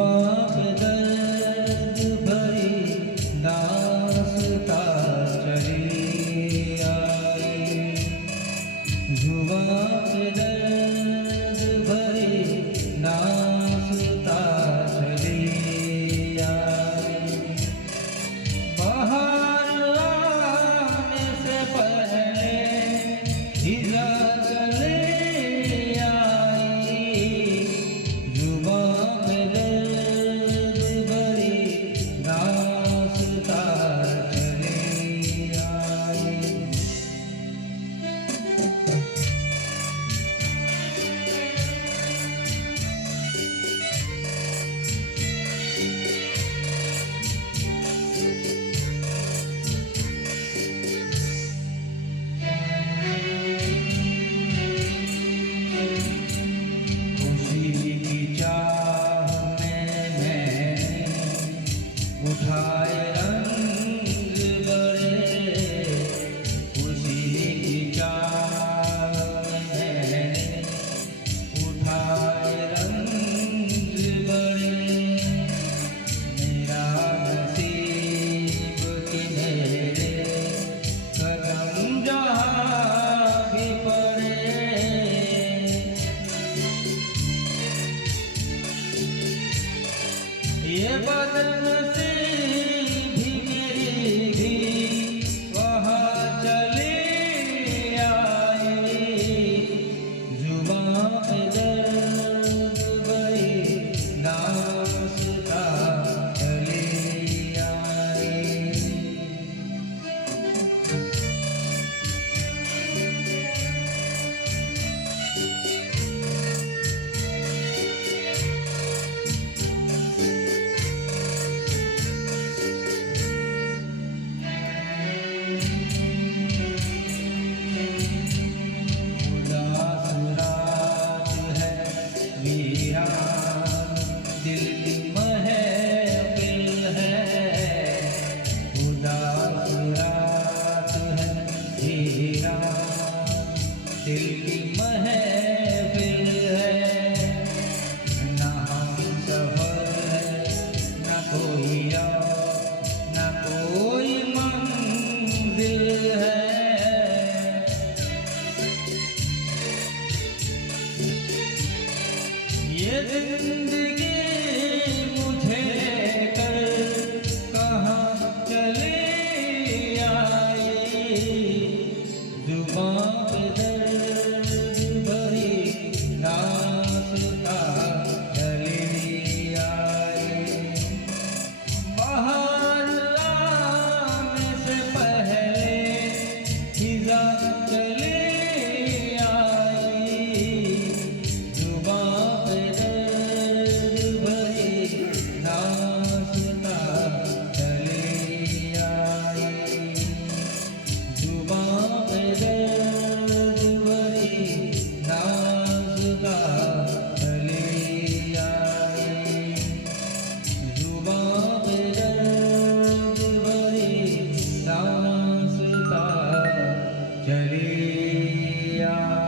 जुबां पे दर्द भरी दास्तां चली आई। जुबां पे दर्द भरी दास्तां चली आई। बाहर आने से पहले खिला चली आई। जुबां पे दर्द भरी दास्तां चली आई। उठाए रंग बड़े खुशी की चाह में, उठाए रंग बड़े। मेरा नसीब कि मेरे कदम जहाँ भी पड़े। ये बदन से भी मेरी भी वहाँ चली आई। जुबां पे दर्द भरी दास्तां चली आई। दिल की महफिल है, उदास रात है वीरान। दिल की महफिल है, ना हम सफर है, ना कोई ना कोई मंजिल है। ये जिंदगी मुझे लेकर कहाँ चली आई। जुबां पे दर्द भरी दास्तां चली आई। बाहर आने से पहले खिजा चली आई। जुबां पे दर्द भरी दास्तां चली आई। जुबां पे दर्द भरी दास्तां चली आई। जुबां पे दर्द भरी दास्तां चली आई।